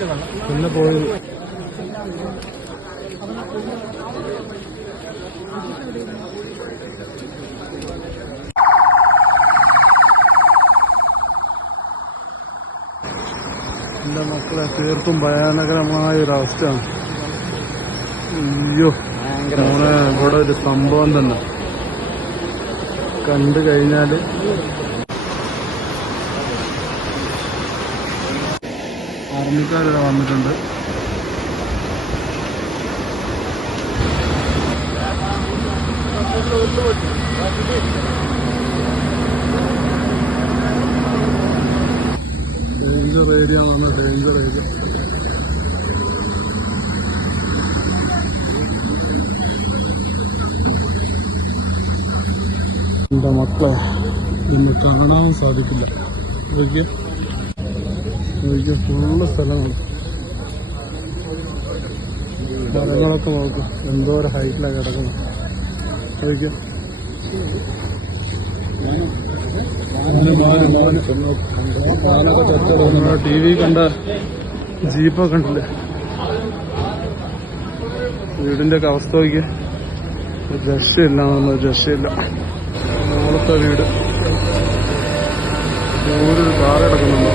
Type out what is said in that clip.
പിന്നെ പോയി. എന്റെ മക്കളെ തീർത്തും ഭയാനകരമായ ഒരു അവസ്ഥയാണ്. അയ്യോ ഇവിടെ ഒരു സംഭവം തന്നെ. കണ്ടു ആർമിക്കാരിവിടെ വന്നിട്ടുണ്ട്. ഡേഞ്ചർ ഏരിയ ഡേഞ്ചർ ഏരിയ എന്റെ മക്കളെ ഇന്ന് കാണാൻ സാധിക്കില്ല. നോക്കിയ. നോക്കിയ ഫുള്ള് സ്ഥലമാണ് മരങ്ങളൊക്കെ നോക്കും. എന്തോ ഒരു ഹൈറ്റിലാണ് കിടക്കുന്നത്. നോക്കിയ ടി വി കണ്ട ജീപ്പൊക്കെ കണ്ടില്ലേ വീടിന്റെ ഒക്കെ അവസ്ഥ നോക്കിയ. രക്ഷയില്ല എന്നുള്ള രക്ഷയില്ല. നമ്മളത്തെ വീട്. ഒരു കാറ് കിടക്കുന്നുണ്ടോ.